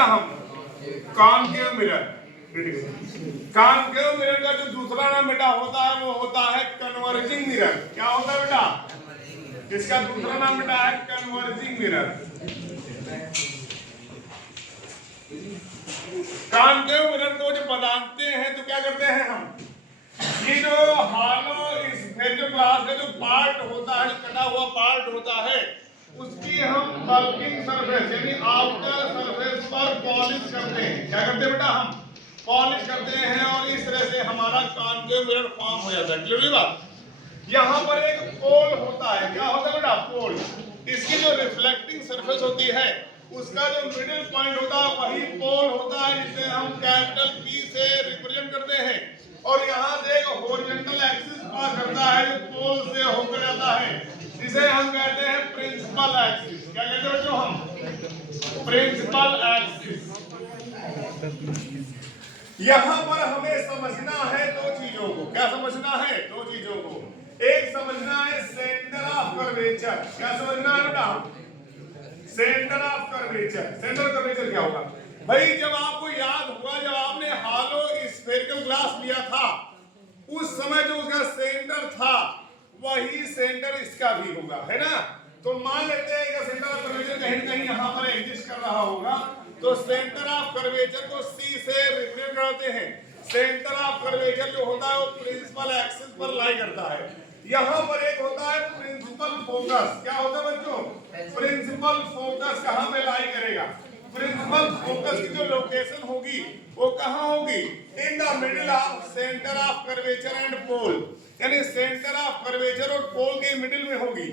बेटा हम concave mirror. Concave mirror का जो दूसरा नाम बेटा होता है वो होता है कन्वर्जिंग मिरर। क्या होता है बेटा? इसका दूसरा नाम बेटा है कन्वर्जिंग मिरर। कॉनकेव मिरर को जब बनाते हैं तो क्या करते हैं हम, ये जो हॉलो स्फेरिकल ग्लास का जो पार्ट होता है, जो कटा हुआ पार्ट होता है, उसकी हम बल्किंग सरफेस यानी आउटर सरफेस पर पॉलिश करते हैं। क्या करते हैं बेटा? हम पॉलिश करते हैं और इस तरह से हमारा कॉनकेव मिरर फॉर्म हो जाता है। क्लियर बात? यहाँ पर एक पोल होता है। क्या होता है बेटा? पोल। इसकी जो रिफ्लेक्टिंग सरफेस होती है उसका जो मिडिल पॉइंट होता है वही पोल होता है, जिसे हम कैपिटल पी से रिप्रेजेंट करते हैं। और यहाँ से एक हॉरिजॉन्टल एक्सिस पास करता है जो पोल से होकर जाता है, जिसे हम कहते हैं प्रिंसिपल एक्सिस। क्या कहते हैं बच्चों? हम प्रिंसिपल एक्सिस। यहाँ पर हमें समझना है दो चीजों को। क्या समझना है? दो चीजों को। एक समझना है सेंटर ऑफ कर्वेचर। क्या समझना है बेटा? Centre of curvature. Centre curvature क्या होगा भाई? जब आपको याद होगा, जब आपने हॉलो स्फेरिकल ग्लास लिया था उस समय जो उसका सेंटर था वही सेंटर इसका भी होगा, है ना? तो मान लेते हैं कि सेंटर ऑफ कर्वेचर कहीं कहीं यहाँ पर एग्जिस्ट कर रहा होगा, तो सेंटर ऑफ कर्वेचर को सी से रिप्रेजेंट करते हैं। सेंटर ऑफ कर्वेचर जो होता है वो प्रिंसिपल एक्सिस पर लाई करता है। यहाँ पर एक होता है प्रिंसिपल फोकस। क्या होता है बच्चों? प्रिंसिपल फोकस कहाँ पे लाई करेगा? प्रिंसिपल फोकस की जो लोकेशन होगी वो कहाँ होगी? In the middle of centre of curvature and pole, यानी सेंटर ऑफ कर्वेचर और पोल के मिडिल में होगी।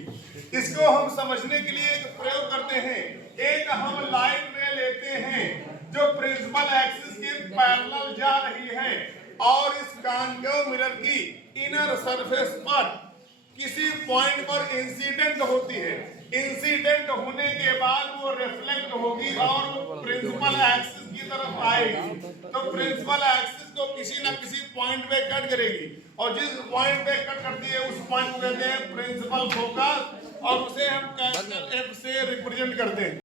इसको हम समझने के लिए एक प्रयोग करते हैं। एक हम लाइन में लेते हैं जो प्रिंसिपल एक्सिस के पैरेलल जा रही है और इस कॉनकेव मिरर की इनर सरफेस पर किसी पॉइंट पर इंसिडेंट होती है। इंसिडेंट होने के बाद वो रिफ्लेक्ट होगी और वो प्रिंसिपल एक्सिस की तरफ आएगी। तो प्रिंसिपल एक्सिस को किसी ना किसी पॉइंट पे कट करेगी और जिस पॉइंट पे कट करती है उस पॉइंट को कहते हैं प्रिंसिपल फोकस और उसे हम कैपिटल एफ से रिप्रेजेंट करते हैं।